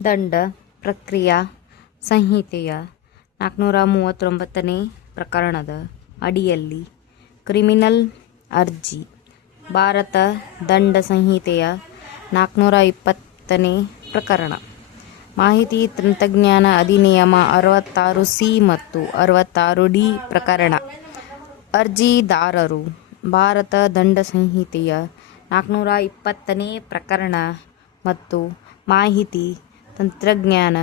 ದಂಡ ಪ್ರಕ್ರಿಯಾ ಸಂಹಿತೆಯ 439ನೇ ಪ್ರಕರಣದ ಅಡಿಯಲ್ಲಿ ಕ್ರಿಮಿನಲ್ ಅರ್ಜಿ, ಭಾರತ ದಂಡ ಸಂಹಿತೆಯ 420ನೇ ಪ್ರಕರಣ, ಮಾಹಿತಿ ತಂತ್ರಜ್ಞಾನ ಅಧಿನಿಯಮ 66C ಮತ್ತು 66D ಪ್ರಕರಣ. ಅರ್ಜಿದಾರರು ಭಾರತ ದಂಡ ಸಂಹಿತೆಯ 420ನೇ ಪ್ರಕರಣ ಮತ್ತು ಮಾಹಿತಿ ತಂತ್ರಜ್ಞಾನ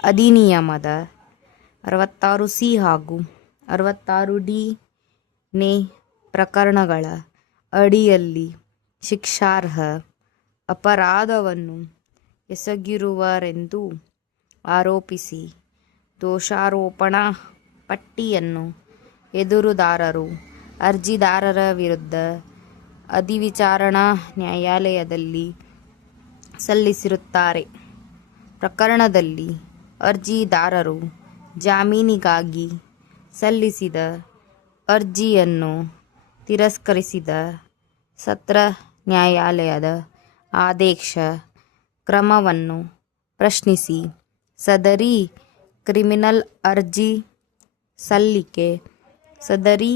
ಅಧಿನಿಯಮದ 66C ಹಾಗೂ 66D ನೇ ಪ್ರಕರಣಗಳ ಅಡಿಯಲ್ಲಿ ಶಿಕ್ಷಾರ್ಹ ಅಪರಾಧವನ್ನು ಎಸಗಿರುವರೆಂದು ಆರೋಪಿಸಿ ದೋಷಾರೋಪಣಾ ಪಟ್ಟಿಯನ್ನು ಎದುರುದಾರರು ಅರ್ಜಿದಾರರ ವಿರುದ್ಧ ಅಧಿವಿಚಾರಣಾ ನ್ಯಾಯಾಲಯದಲ್ಲಿ ಸಲ್ಲಿಸಿರುತ್ತಾರೆ. ಪ್ರಕರಣದಲ್ಲಿ ಅರ್ಜಿದಾರರು ಜಾಮೀನಿಗಾಗಿ ಸಲ್ಲಿಸಿದ ಅರ್ಜಿಯನ್ನು ತಿರಸ್ಕರಿಸಿದ ಸತ್ರ ನ್ಯಾಯಾಲಯದ ಆದೇಶ ಕ್ರಮವನ್ನು ಪ್ರಶ್ನಿಸಿ ಸದರಿ ಕ್ರಿಮಿನಲ್ ಅರ್ಜಿ ಸಲ್ಲಿಕೆ. ಸದರಿ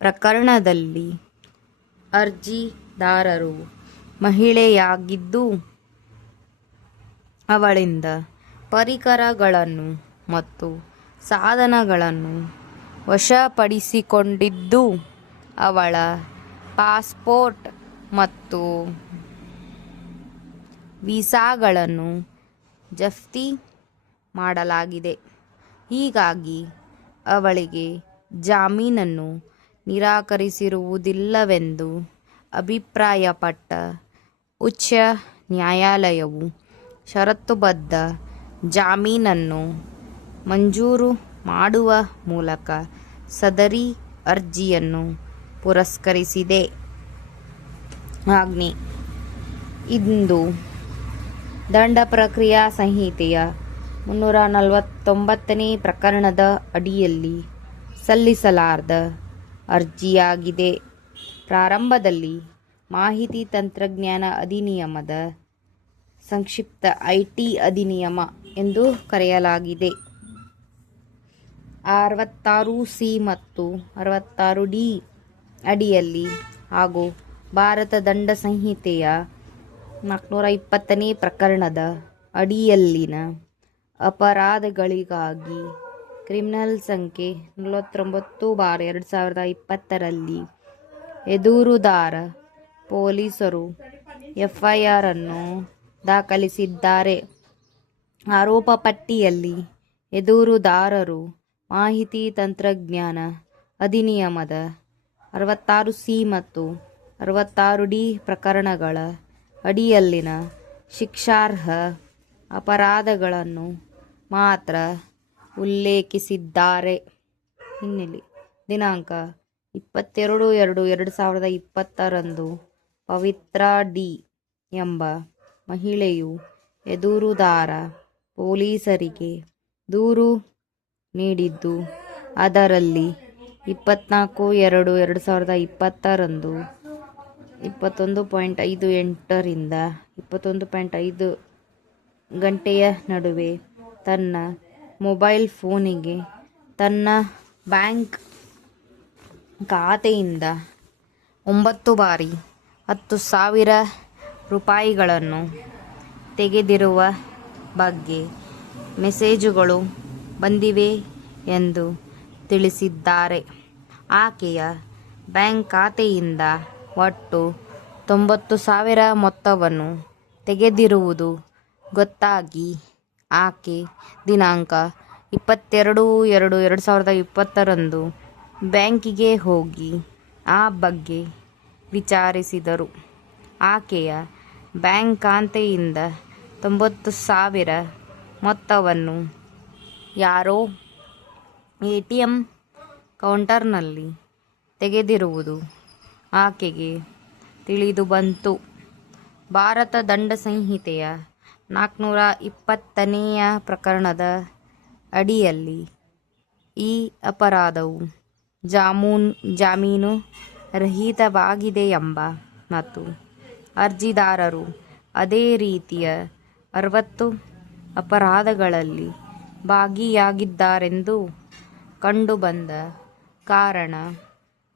ಪ್ರಕರಣದಲ್ಲಿ ಅರ್ಜಿದಾರರು ಮಹಿಳೆಯಾಗಿದ್ದು ಅವಳಿಂದ ಪರಿಕರಗಳನ್ನು ಮತ್ತು ಸಾಧನಗಳನ್ನು ವಶಪಡಿಸಿಕೊಂಡಿದ್ದು ಅವಳ ಪಾಸ್ಪೋರ್ಟ್ ಮತ್ತು ವೀಸಾಗಳನ್ನು ಜಪ್ತಿ ಮಾಡಲಾಗಿದೆ. ಹೀಗಾಗಿ ಅವಳಿಗೆ ಜಾಮೀನನ್ನು ನಿರಾಕರಿಸಿರುವುದಿಲ್ಲವೆಂದು ಅಭಿಪ್ರಾಯಪಟ್ಟ ಉಚ್ಚ ನ್ಯಾಯಾಲಯವು ಷರತ್ತುಬದ್ಧ ಜಾಮೀನನ್ನು ಮಂಜೂರು ಮಾಡುವ ಮೂಲಕ ಸದರಿ ಅರ್ಜಿಯನ್ನು ಪುರಸ್ಕರಿಸಿದೆ. ಆಜ್ಞೆ. ಇಂದು ದಂಡ ಪ್ರಕ್ರಿಯಾ ಸಂಹಿತೆಯ 349ನೇ ಪ್ರಕರಣದ ಅಡಿಯಲ್ಲಿ ಸಲ್ಲಿಸಲಾದ ಅರ್ಜಿಯಾಗಿದೆ. ಪ್ರಾರಂಭದಲ್ಲಿ ಮಾಹಿತಿ ತಂತ್ರಜ್ಞಾನ ಅಧಿನಿಯಮದ ಸಂಕ್ಷಿಪ್ತ ಐಟಿ ಅಧಿನಿಯಮ ಎಂದು ಕರೆಯಲಾಗಿದೆ. 66C ಮತ್ತು 66D ಅಡಿಯಲ್ಲಿ ಹಾಗೂ ಭಾರತ ದಂಡ ಸಂಹಿತೆಯ 420ನೇ ಪ್ರಕರಣದ ಅಡಿಯಲ್ಲಿನ ಅಪರಾಧಗಳಿಗಾಗಿ ಕ್ರಿಮಿನಲ್ ಸಂಖ್ಯೆ 49/2020ರಲ್ಲಿ ಎದುರುದಾರ ಪೊಲೀಸರು ಎಫ್ಐಆರ್ ಅನ್ನು ದಾಖಲಿಸಿದ್ದಾರೆ. ಆರೋಪ ಪಟ್ಟಿಯಲ್ಲಿ ಎದುರುದಾರರು ಮಾಹಿತಿ ತಂತ್ರಜ್ಞಾನ ಅಧಿನಿಯಮದ 66C ಮತ್ತು 66D ಪ್ರಕರಣಗಳ ಅಡಿಯಲ್ಲಿನ ಶಿಕ್ಷಾರ್ಹ ಅಪರಾಧಗಳನ್ನು ಮಾತ್ರ ಉಲ್ಲೇಖಿಸಿದ್ದಾರೆ. ಹಿನ್ನೆಲೆ: ದಿನಾಂಕ 22/2/2020ರಂದು ಪವಿತ್ರಾ ಡಿ ಎಂಬ ಮಹಿಳೆಯು ಎದುರುದಾರ ಪೊಲೀಸರಿಗೆ ದೂರು ನೀಡಿದ್ದು, ಅದರಲ್ಲಿ 24/2/2020ರಂದು 21:58 ರಿಂದ 21:05 ಗಂಟೆಯ ನಡುವೆ ತನ್ನ ಮೊಬೈಲ್ ಫೋನಿಗೆ ತನ್ನ ಬ್ಯಾಂಕ್ ಖಾತೆಯಿಂದ 9 ಬಾರಿ 10,000 ರೂಪಾಯಿಗಳನ್ನು ತೆಗೆದಿರುವ ಬಗ್ಗೆ ಮೆಸೇಜುಗಳು ಬಂದಿವೆ ಎಂದು ತಿಳಿಸಿದ್ದಾರೆ. ಆಕೆಯ ಬ್ಯಾಂಕ್ ಖಾತೆಯಿಂದ ಒಟ್ಟು 90,000 ಮೊತ್ತವನ್ನು ತೆಗೆದಿರುವುದು ಗೊತ್ತಾಗಿ ಆಕೆ ದಿನಾಂಕ 22/2/2020ರಂದು ಬ್ಯಾಂಕಿಗೆ ಹೋಗಿ ಆ ಬಗ್ಗೆ ವಿಚಾರಿಸಿದರು. ಆಕೆಯ ಬ್ಯಾಂಕ್ ಖಾತೆಯಿಂದ 90,000 ಮೊತ್ತವನ್ನು ಯಾರೋ ATM ಕೌಂಟರ್ನಲ್ಲಿ ತೆಗೆದಿರುವುದು ಆಕೆಗೆ ತಿಳಿದುಬಂತು. ಭಾರತ ದಂಡ ಸಂಹಿತೆಯ 420ನೇ ಪ್ರಕರಣದ ಅಡಿಯಲ್ಲಿ ಈ ಅಪರಾಧವು ಜಾಮೀನು ರಹಿತವಾಗಿದೆಯೆಂಬ ಮತ್ತು ಅರ್ಜಿದಾರರು ಅದೇ ರೀತಿಯ 60 ಅಪರಾಧಗಳಲ್ಲಿ ಭಾಗಿಯಾಗಿದ್ದಾರೆಂದು ಕಂಡುಬಂದ ಕಾರಣ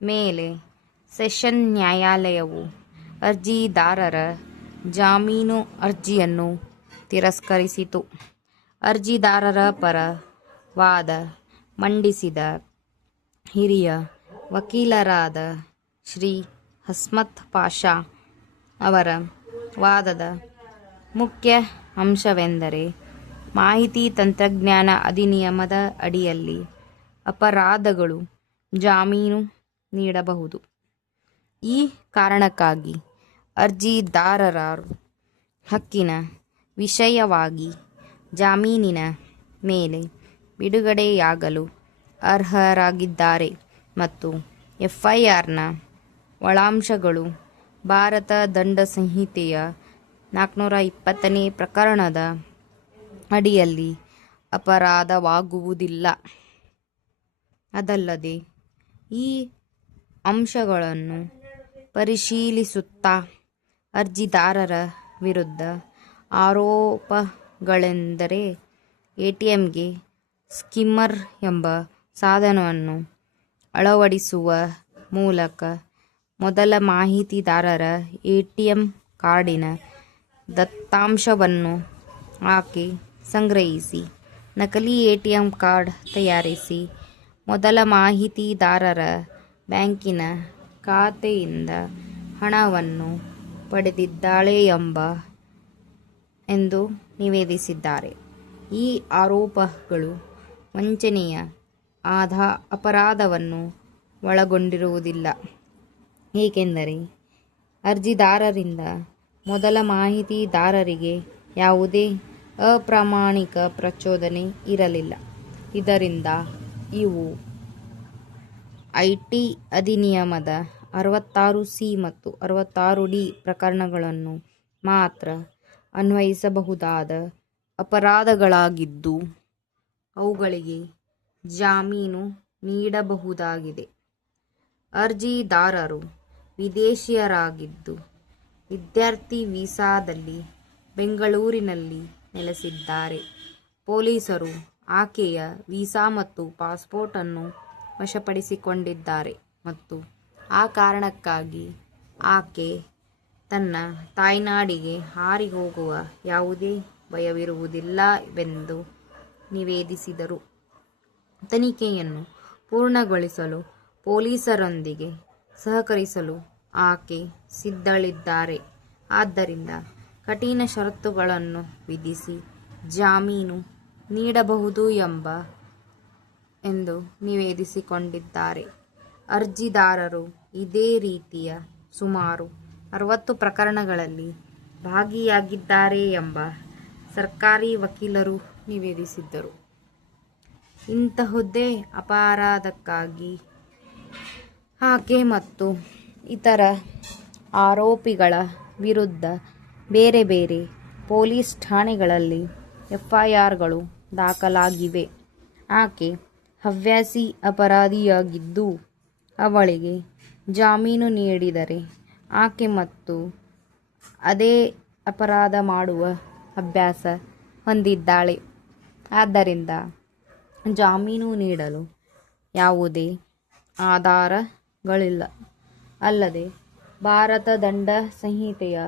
ಮೇಲೆ ಸೆಷನ್ ನ್ಯಾಯಾಲಯವು ಅರ್ಜಿದಾರರ ಜಾಮೀನು ಅರ್ಜಿಯನ್ನು ತಿರಸ್ಕರಿಸಿತು. ಅರ್ಜಿದಾರರ ಪರ ವಾದ ಮಂಡಿಸಿದ ಹಿರಿಯ ವಕೀಲರಾದ ಶ್ರೀ ಹಸ್ಮತ್ ಪಾಷಾ ಅವರ ವಾದದ ಮುಖ್ಯ ಅಂಶವೆಂದರೆ ಮಾಹಿತಿ ತಂತ್ರಜ್ಞಾನ ಅಧಿನಿಯಮದ ಅಡಿಯಲ್ಲಿ ಅಪರಾಧಗಳು ಜಾಮೀನು ನೀಡಬಹುದು. ಈ ಕಾರಣಕ್ಕಾಗಿ ಅರ್ಜಿದಾರರು ಹಕ್ಕಿನ ವಿಷಯವಾಗಿ ಜಾಮೀನಿನ ಮೇಲೆ ಬಿಡುಗಡೆಯಾಗಲು ಅರ್ಹರಾಗಿದ್ದಾರೆ ಮತ್ತು ಎಫ್ಐಆರ್ನ ಒಳಾಂಶಗಳು ಭಾರತ ದಂಡ ಸಂಹಿತೆಯ 420ನೇ ಪ್ರಕರಣದ ಅಡಿಯಲ್ಲಿ ಅಪರಾಧವಾಗುವುದಿಲ್ಲ. ಅದಲ್ಲದೆ ಈ ಅಂಶಗಳನ್ನು ಪರಿಶೀಲಿಸುತ್ತಾ ಅರ್ಜಿದಾರರ ವಿರುದ್ಧ ಆರೋಪಗಳೆಂದರೆ ಎಟಿಎಂಗೆ ಸ್ಕಿಮ್ಮರ್ ಎಂಬ ಸಾಧನವನ್ನು ಅಳವಡಿಸುವ ಮೂಲಕ ಮೊದಲ ಮಾಹಿತಿದಾರರ ಎಟಿಎಂ ಕಾರ್ಡಿನ ದತ್ತಾಂಶವನ್ನು ಆಕೆ ಸಂಗ್ರಹಿಸಿ ನಕಲಿ ಎಟಿಎಂ ಕಾರ್ಡ್ ತಯಾರಿಸಿ ಮೊದಲ ಮಾಹಿತಿದಾರರ ಬ್ಯಾಂಕಿನ ಖಾತೆಯಿಂದ ಹಣವನ್ನು ಪಡೆದಿದ್ದಾಳೆ ಎಂದು ನಿವೇದಿಸಿದ್ದಾರೆ. ಈ ಆರೋಪಗಳು ವಂಚನೆಯ ಅಪರಾಧವನ್ನು ಒಳಗೊಂಡಿರುವುದಿಲ್ಲ, ಏಕೆಂದರೆ ಅರ್ಜಿದಾರರಿಂದ ಮೊದಲ ಮಾಹಿತಿದಾರರಿಗೆ ಯಾವುದೇ ಅಪ್ರಾಮಾಣಿಕ ಪ್ರಚೋದನೆ ಇರಲಿಲ್ಲ. ಇದರಿಂದ ಇವು ಐಟಿ ಅಧಿನಿಯಮದ 66C ಮತ್ತು 66D ಪ್ರಕರಣಗಳನ್ನು ಮಾತ್ರ ಅನ್ವಯಿಸಬಹುದಾದ ಅಪರಾಧಗಳಾಗಿದ್ದು ಅವುಗಳಿಗೆ ಜಾಮೀನು ನೀಡಬಹುದಾಗಿದೆ. ಅರ್ಜಿದಾರರು ವಿದೇಶಿಯರಾಗಿದ್ದು ವಿದ್ಯಾರ್ಥಿ ವೀಸಾದಲ್ಲಿ ಬೆಂಗಳೂರಿನಲ್ಲಿ ನೆಲೆಸಿದ್ದಾರೆ. ಪೊಲೀಸರು ಆಕೆಯ ವೀಸಾ ಮತ್ತು ಪಾಸ್ಪೋರ್ಟ್ ಅನ್ನು ವಶಪಡಿಸಿಕೊಂಡಿದ್ದಾರೆ ಮತ್ತು ಆ ಕಾರಣಕ್ಕಾಗಿ ಆಕೆ ತನ್ನ ತಾಯ್ನಾಡಿಗೆ ಹಾರಿ ಹೋಗುವ ಯಾವುದೇ ಭಯವಿರುವುದಿಲ್ಲವೆಂದು ನಿವೇದಿಸಿದರು. ತನಿಖೆಯನ್ನು ಪೂರ್ಣಗೊಳಿಸಲು ಪೊಲೀಸರೊಂದಿಗೆ ಸಹಕರಿಸಲು ಆಕೆ ಸಿದ್ಧಳಿದ್ದಾರೆ. ಆದ್ದರಿಂದ ಕಠಿಣ ಷರತ್ತುಗಳನ್ನು ವಿಧಿಸಿ ಜಾಮೀನು ನೀಡಬಹುದು ಎಂದು ನಿವೇದಿಸಿಕೊಂಡಿದ್ದಾರೆ. ಅರ್ಜಿದಾರರು ಇದೇ ರೀತಿಯ ಸುಮಾರು 60 ಪ್ರಕರಣಗಳಲ್ಲಿ ಭಾಗಿಯಾಗಿದ್ದಾರೆ ಸರ್ಕಾರಿ ವಕೀಲರು ನಿವೇದಿಸಿದ್ದರು. ಇಂತಹುದೇ ಅಪರಾಧಕ್ಕಾಗಿ ಆಕೆ ಮತ್ತು ಇತರ ಆರೋಪಿಗಳ ವಿರುದ್ಧ ಬೇರೆ ಬೇರೆ ಪೊಲೀಸ್ ಠಾಣೆಗಳಲ್ಲಿ ಎಫ್ಐಆರ್ಗಳು ದಾಖಲಾಗಿವೆ. ಆಕೆ ಹವ್ಯಾಸಿ ಅಪರಾಧಿಯಾಗಿದ್ದು ಅವಳಿಗೆ ಜಾಮೀನು ನೀಡಿದರೆ ಆಕೆ ಮತ್ತು ಅದೇ ಅಪರಾಧ ಮಾಡುವ ಅಭ್ಯಾಸ ಹೊಂದಿದ್ದಾಳೆ. ಆದ್ದರಿಂದ ಜಾಮೀನು ನೀಡಲು ಯಾವುದೇ ಆಧಾರಗಳಿಲ್ಲ. ಅಲ್ಲದೆ ಭಾರತ ದಂಡ ಸಂಹಿತೆಯ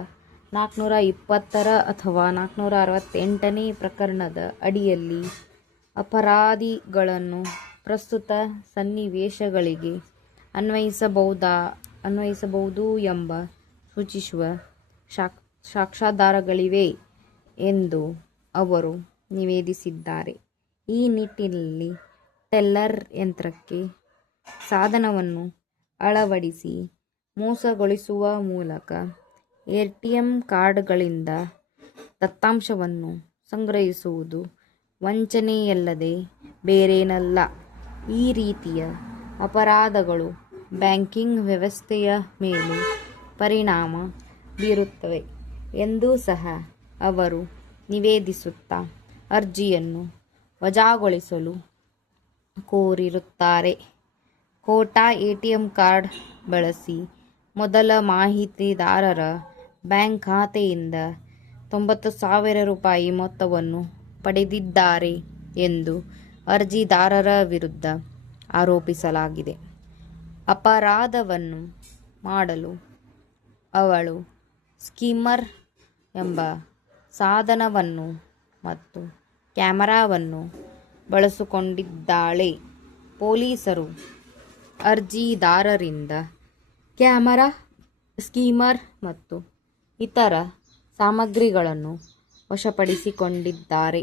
420 ಅಥವಾ 468ನೇ ಪ್ರಕರಣದ ಅಡಿಯಲ್ಲಿ ಅಪರಾಧಿಗಳನ್ನು ಪ್ರಸ್ತುತ ಸನ್ನಿವೇಶಗಳಿಗೆ ಅನ್ವಯಿಸಬಹುದು ಸೂಚಿಸುವ ಸಾಕ್ಷ್ಯಾಧಾರಗಳಿವೆ ಎಂದು ಅವರು ನಿವೇದಿಸಿದ್ದಾರೆ. ಈ ನಿಟ್ಟಿನಲ್ಲಿ ಟೆಲ್ಲರ್ ಯಂತ್ರಕ್ಕೆ ಸಾಧನವನ್ನು ಅಳವಡಿಸಿ ಮೋಸಗೊಳಿಸುವ ಮೂಲಕ ಎಟಿಎಂ ಕಾರ್ಡ್ಗಳಿಂದ ದತ್ತಾಂಶವನ್ನು ಸಂಗ್ರಹಿಸುವುದು ವಂಚನೆಯಲ್ಲದೆ ಬೇರೇನಲ್ಲ. ಈ ರೀತಿಯ ಅಪರಾಧಗಳು ಬ್ಯಾಂಕಿಂಗ್ ವ್ಯವಸ್ಥೆಯ ಮೇಲೆ ಪರಿಣಾಮ ಬೀರುತ್ತವೆ ಎಂದೂ ಸಹ ಅವರು ನಿವೇದಿಸುತ್ತಾ ಅರ್ಜಿಯನ್ನು ವಜಾಗೊಳಿಸಲು ಕೋರಿರುತ್ತಾರೆ. ಖೋಟಾ ಎಟಿಎಂ ಕಾರ್ಡ್ ಬಳಸಿ ಮೊದಲ ಮಾಹಿತಿದಾರರ ಬ್ಯಾಂಕ್ ಖಾತೆಯಿಂದ 90,000 ಮೊತ್ತವನ್ನು ಪಡೆದಿದ್ದಾರೆ ಎಂದು ಅರ್ಜಿದಾರರ ವಿರುದ್ಧ ಆರೋಪಿಸಲಾಗಿದೆ. ಅಪರಾಧವನ್ನು ಮಾಡಲು ಅವಳು ಸ್ಕಿಮ್ಮರ್ ಎಂಬ ಸಾಧನವನ್ನು ಮತ್ತು ಕ್ಯಾಮರಾವನ್ನು ಬಳಸಿಕೊಂಡಿದ್ದಾಳೆ. ಪೊಲೀಸರು ಅರ್ಜಿದಾರರಿಂದ ಕ್ಯಾಮರಾ, ಸ್ಕಿಮ್ಮರ್ ಮತ್ತು ಇತರ ಸಾಮಗ್ರಿಗಳನ್ನು ವಶಪಡಿಸಿಕೊಂಡಿದ್ದಾರೆ.